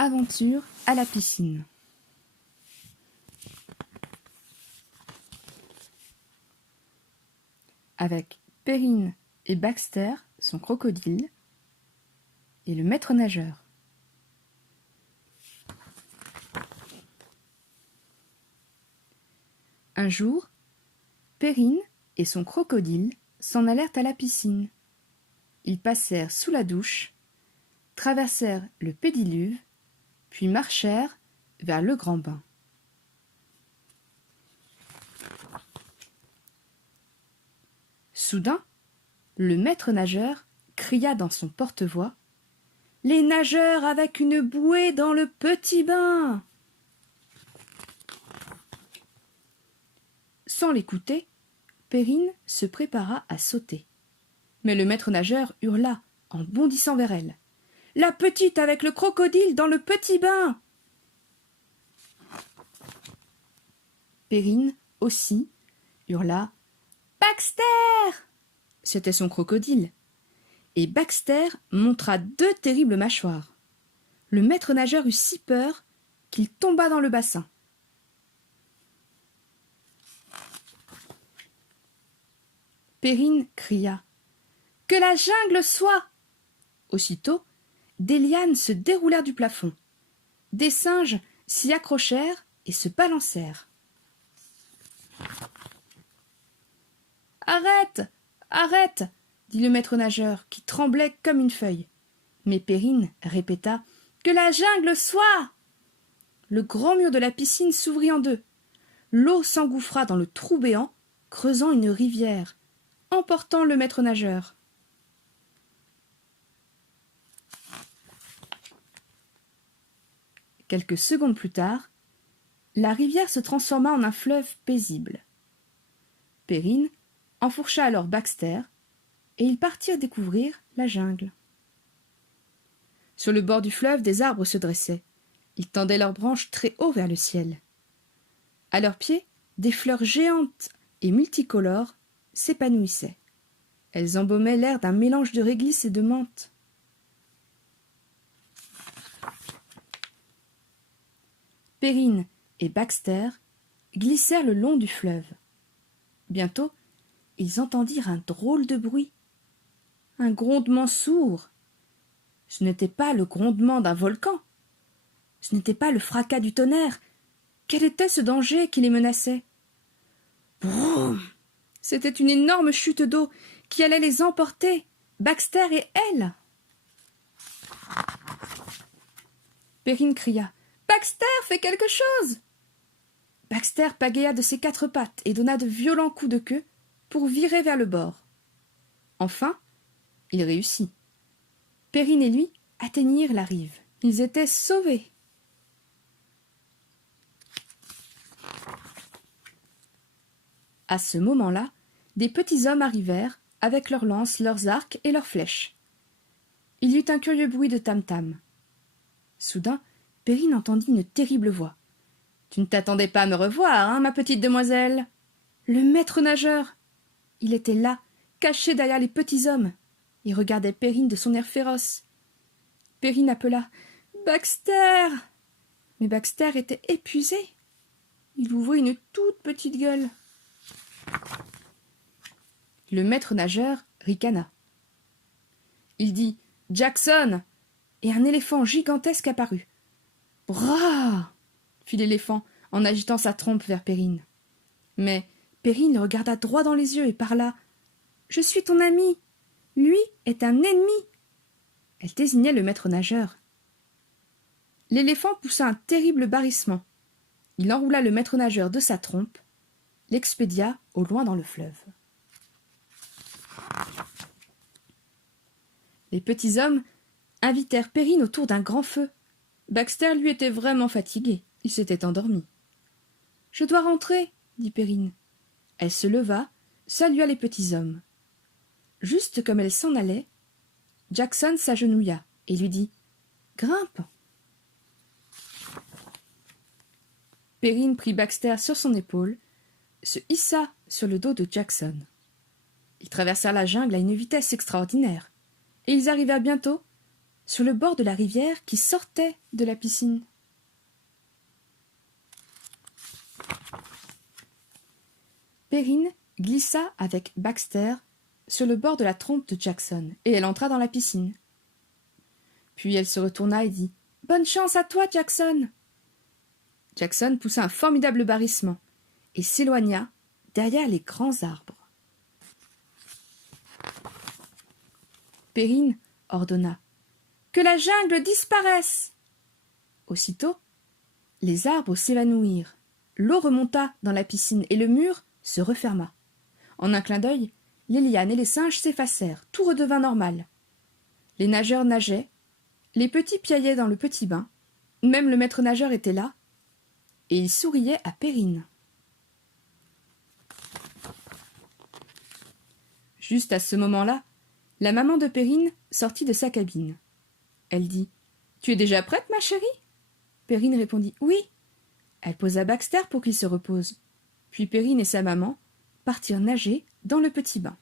Aventure à la piscine. Avec Perrine et Baxter, son crocodile, et le maître nageur. Un jour, Perrine et son crocodile s'en allèrent à la piscine. Ils passèrent sous la douche, traversèrent le pédiluve, puis marchèrent vers le grand bain. Soudain, le maître nageur cria dans son porte-voix : « Les nageurs avec une bouée dans le petit bain !» Sans l'écouter, Perrine se prépara à sauter. Mais le maître nageur hurla en bondissant vers elle : « La petite avec le crocodile dans le petit bain !» Perrine, aussi, hurla : « Baxter !» C'était son crocodile. Et Baxter montra 2 terribles mâchoires. Le maître nageur eut si peur qu'il tomba dans le bassin. Perrine cria : « Que la jungle soit !» Aussitôt, des lianes se déroulèrent du plafond. Des singes s'y accrochèrent et se balancèrent. « Arrête ! Arrête !» dit le maître nageur, qui tremblait comme une feuille. Mais Perrine répéta : « Que la jungle soit !» Le grand mur de la piscine s'ouvrit en 2. L'eau s'engouffra dans le trou béant, creusant une rivière, emportant le maître nageur. Quelques secondes plus tard, la rivière se transforma en un fleuve paisible. Perrine enfourcha alors Baxter, et ils partirent découvrir la jungle. Sur le bord du fleuve, des arbres se dressaient. Ils tendaient leurs branches très haut vers le ciel. À leurs pieds, des fleurs géantes et multicolores s'épanouissaient. Elles embaumaient l'air d'un mélange de réglisse et de menthe. Perrine et Baxter glissèrent le long du fleuve. Bientôt, ils entendirent un drôle de bruit. Un grondement sourd. Ce n'était pas le grondement d'un volcan. Ce n'était pas le fracas du tonnerre. Quel était ce danger qui les menaçait ? Broum ! C'était une énorme chute d'eau qui allait les emporter, Baxter et elle. Perrine cria : « Baxter, fais quelque chose !» Baxter pagaya de ses 4 pattes et donna de violents coups de queue pour virer vers le bord. Enfin, il réussit. Perrine et lui atteignirent la rive. Ils étaient sauvés. À ce moment-là, des petits hommes arrivèrent avec leurs lances, leurs arcs et leurs flèches. Il y eut un curieux bruit de tam-tam. Soudain, Perrine entendit une terrible voix. « Tu ne t'attendais pas à me revoir, hein, ma petite demoiselle ?» Le maître nageur. Il était là, caché derrière les petits hommes. Il regardait Perrine de son air féroce. Perrine appela « Baxter !» Mais Baxter était épuisé. Il ouvrit une toute petite gueule. Le maître nageur ricana. Il dit « Jackson !» et un éléphant gigantesque apparut. « Brrrah !» fit l'éléphant en agitant sa trompe vers Perrine. Mais Perrine le regarda droit dans les yeux et parla « Je suis ton ami. Lui est un ennemi. » Elle désignait le maître nageur. L'éléphant poussa un terrible barrissement. Il enroula le maître nageur de sa trompe, l'expédia au loin dans le fleuve. Les petits hommes invitèrent Perrine autour d'un grand feu. Baxter, lui, était vraiment fatigué. Il s'était endormi. « Je dois rentrer, » dit Perrine. Elle se leva, salua les petits hommes. Juste comme elle s'en allait, Jackson s'agenouilla et lui dit « Grimpe !» Perrine prit Baxter sur son épaule, se hissa sur le dos de Jackson. Ils traversèrent la jungle à une vitesse extraordinaire, et ils arrivèrent bientôt sur le bord de la rivière qui sortait de la piscine. Perrine glissa avec Baxter sur le bord de la trompe de Jackson, et elle entra dans la piscine. Puis elle se retourna et dit « Bonne chance à toi, Jackson !» Jackson poussa un formidable barrissement et s'éloigna derrière les grands arbres. Perrine ordonna « Que la jungle disparaisse !» Aussitôt, les arbres s'évanouirent, l'eau remonta dans la piscine et le mur se referma. En un clin d'œil, les lianes et les singes s'effacèrent, tout redevint normal. Les nageurs nageaient, les petits piaillaient dans le petit bain, même le maître nageur était là, et il souriait à Perrine. Juste à ce moment-là, la maman de Perrine sortit de sa cabine. Elle dit « Tu es déjà prête, ma chérie ?» Perrine répondit « Oui ». Elle posa Baxter pour qu'il se repose. Puis Perrine et sa maman partirent nager dans le petit bain.